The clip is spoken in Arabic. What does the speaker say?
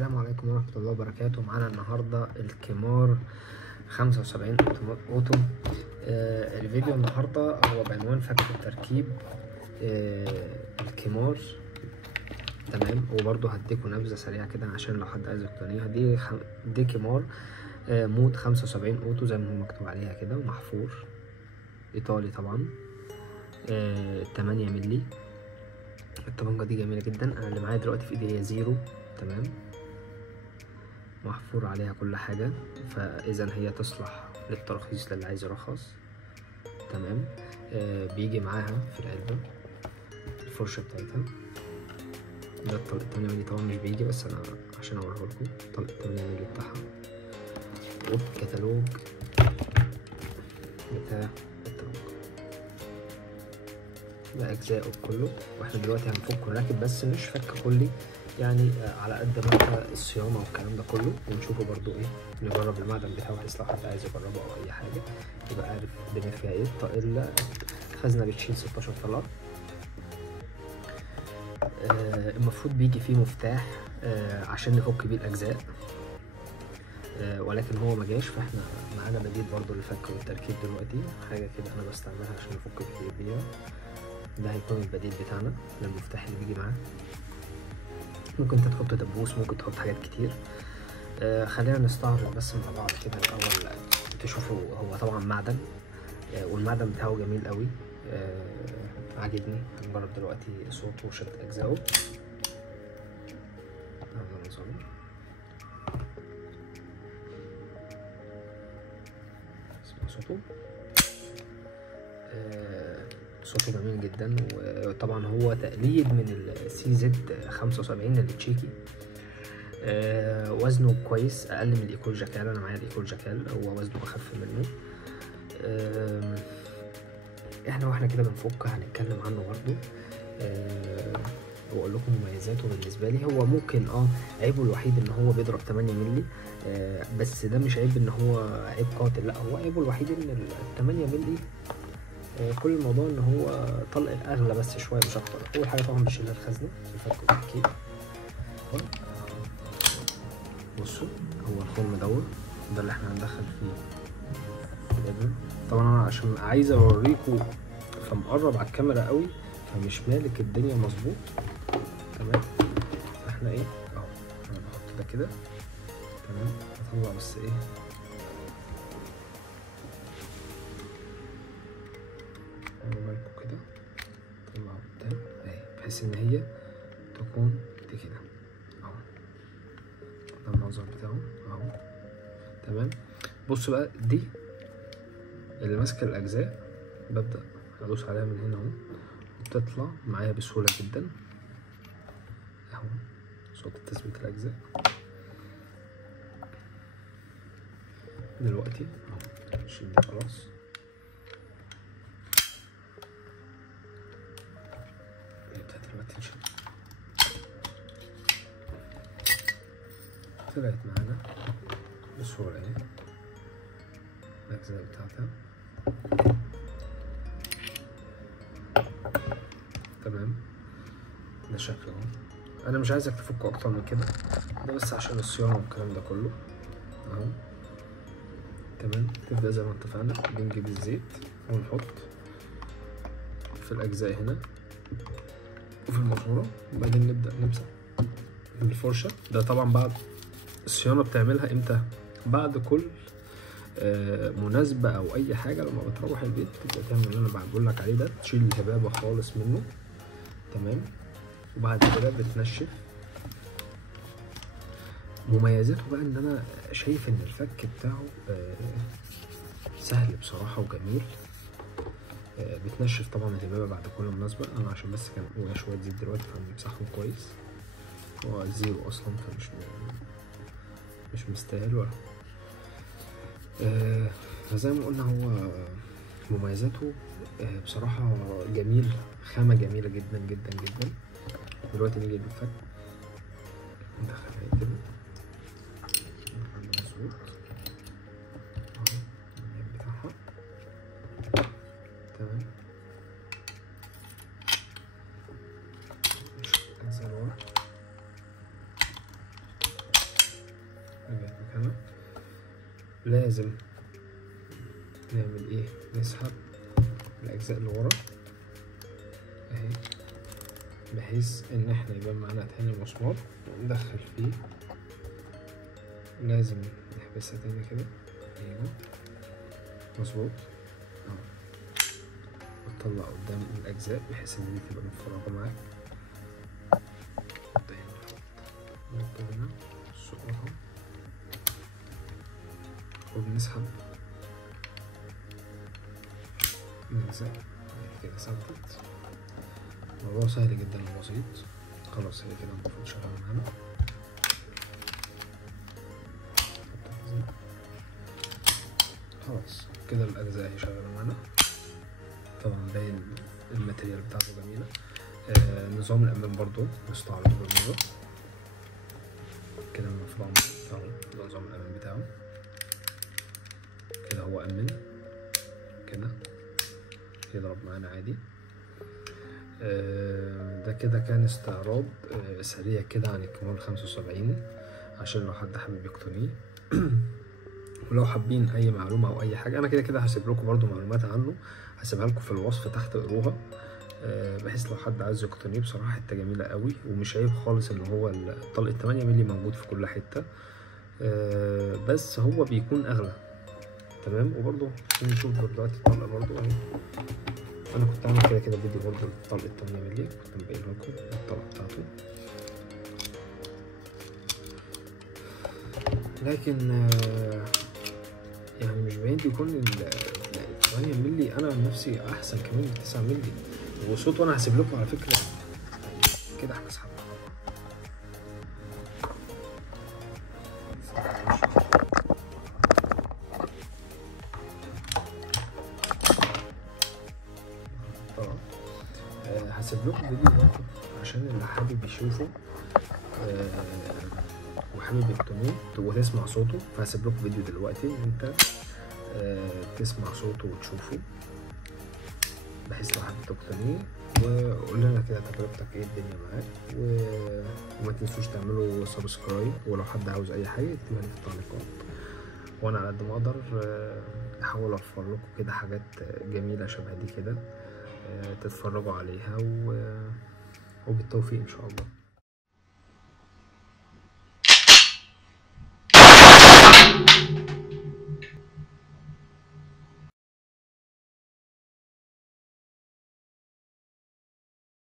السلام عليكم ورحمة الله وبركاته. معانا النهاردة الكيمار 75 اوتو. الفيديو النهاردة هو بعنوان فك وتركيب الكيمار. تمام، وبرضه هديكوا نبذة سريعة كده عشان لو حد عايز يقتنيها. دي كيمار مود 75 اوتو زي ما هو مكتوب عليها كده، ومحفور ايطالي طبعا. 8 مللي. الطبنجة دي جميلة جدا. انا اللي معايا دلوقتي في ايدي هي زيرو. تمام، محفور عليها كل حاجة، فإذا هي تصلح للترخيص للي عايز يرخص. تمام. بيجي معاها في العلبة الفرشة بتاعتها. ده الطلق 8 مللي طبعا مش بيجي، بس أنا عشان أوريهولكوا الطلق 8 مللي بتاعها، والكتالوج بتاع الطلق ده أجزاؤه كله. واحنا دلوقتي هنفك ونركب، بس مش فك كلي يعني، على قد ما انت الصيانه والكلام ده كله، ونشوفه برضو ايه، نجرب المعدن بتاعه بحيث لو حد عايز يجربه او اي حاجه يبقى عارف الدنيا فيها ايه. الخزنه بتشيل 16 طلع. المفروض بيجي فيه مفتاح عشان نفك بيه الاجزاء، ولكن هو مجاش، فاحنا معانا بديل برضو للفك والتركيب دلوقتي. حاجه كده انا بستعملها عشان نفك بيها. ده هيكون البديل بتاعنا للمفتاح اللي بيجي معاه. ممكن انت تحط دبوس، ممكن تحط حاجات كتير. خلينا نستعرض بس مع بعض كده الاول تشوفوا. هو طبعا معدن، والمعدن بتاعه جميل قوي، عاجبني. هنجرب دلوقتي صوته وشد اجزائه. اسمع صوته. صوته جميل جدا، وطبعا هو تقليد من السي زد 75 التشيكي. وزنه كويس، اقل من الايكول جاكال. انا معايا الايكول جاكال، هو وزنه اخف منه. احنا واحنا كده بنفك هنتكلم عنه برضه، واقول لكم مميزاته. بالنسبه لي هو ممكن عيبه الوحيد ان هو بيضرب 8 مللي، بس ده مش عيب ان هو عيب قاتل، لا، هو عيبه الوحيد ان ال 8 مللي كل الموضوع ان هو طلق الاغلى بس شويه مش اكتر. اول حاجه طبعا بشيل الخزنه الفك والتركيب. بصوا، هو الخرم مدور، ده اللي احنا هندخل فيه الابره. طبعا انا عشان عايز اوريكم فمقرب على الكاميرا قوي، فمش مالك الدنيا مظبوط. تمام، احنا ايه اهو، انا بحط ده كده. تمام، هطلع بس ايه، بالكم كده، طلع قدام اهي، بحيث ان هي تكون دي كده اهو. ده المنظر بتاعه اهو. تمام، بص بقى، دي اللي ماسكه الاجزاء، ببدا ادوس عليها من هنا اهو، وبتطلع معايا بسهوله جدا اهو. صوت تثبيت الاجزاء دلوقتي اهو. نشيل دي خلاص. نبدا دلوقتي نشيل. طلعت معانا بسهوله اهي الاجزاء بتاعتها. تمام، ده شكله اهو. انا مش عايزك تفكه اكتر من كده، ده بس عشان الصيانه والكلام ده كله اهو. تمام، تبدا زي ما اتفقنا بنجيب الزيت ونحط في الاجزاء هنا وفي الماسوره، وبعدين نبدا نمسح بالفرشه. ده طبعا بعد الصيانه بتعملها امتى؟ بعد كل مناسبه او اي حاجه. لما بتروح البيت تبدا تعمل اللي انا بقول لك عليه ده، تشيل الهبابه خالص منه. تمام، وبعد كده بتنشف. مميزاته بقى ان انا شايف ان الفك بتاعه سهل بصراحه وجميل. بتنشف طبعا الهبابه بعد كل مناسبه. انا عشان بس كان وقع شويه زيت دلوقتي فبمسحهم كويس. هو زيرو اصلا، مش مستاهل ولا. فزي ما قلنا هو مميزاته بصراحه جميل، خامه جميله جدا جدا جدا. دلوقتي نيجي للفك، ندخلها كده مظبوط اهو الجنب بتاعها. تمام، انزل ورا لازم نعمل ايه؟ نسحب الاجزاء اللي ورا اهي، بحيث ان احنا يبان معانا تاني المسمار وندخل فيه. لازم نحبسها تاني كده، ايوه مظبوط اهو، وتطلع قدام الاجزاء بحيث ان دي تبقى متفرغه معاك. حط هنا، نحط هنا السقوطها وبنسحب الاجزاء كده ثبتت. الموضوع سهل جدا وبسيط. خلاص هي كده المفروض شغالة معانا. خلاص كده الأجزاء هي شغالة معانا. طبعا باين الماتيريال بتاعته جميلة. نظام الأمان برضو مستعرض بالمرة كده المفروض اهو، ده نظام الأمان بتاعه كده، هو أمن كده يضرب معانا عادي. ده كده كان استعراض سريع كده عن الكمون 75 عشان لو حد حابب يقتنيه. ولو حابين اي معلومه او اي حاجه، انا كده كده هسيب لكم برضو معلومات عنه، هسيبها لكم في الوصف تحت اقروها، بحيث لو حد عايز يقتنيه. بصراحه حته جميله قوي ومش عيب خالص ان هو الطلق 8 مللي موجود في كل حته، بس هو بيكون اغلى تمام. وبرضو نشوف دلوقتي الطلقه برضو اهي، انا كنت عامل كده كده فيديو برضو الطلق 8 مللي، كنت مبين لكم الطلقه بتاعته، لكن يعني مش بعيد يكون ال 8 مللي انا عن نفسي احسن كمان من 9 مللي. وصوته انا هسيب لكم على فكره كده، احنا اسحب هسيب لكم فيديو برضه عشان اللي حابب يشوفه وحابب يقتنيه وتسمع صوته، فهسيب لكم فيديو دلوقتي ان انت تسمع صوته وتشوفه، بحيث لو حابب تقتنيه. وقول لنا كده تجربتك ايه الدنيا معاك، وما تنسوش تعملوا سبسكرايب، ولو حد عاوز اي حاجه اكتبها لي في التعليقات، وانا على قد ما اقدر احاول اوفر لكم كده حاجات جميله شبه دي كده تتفرجوا عليها، وبالتوفيق ان شاء الله.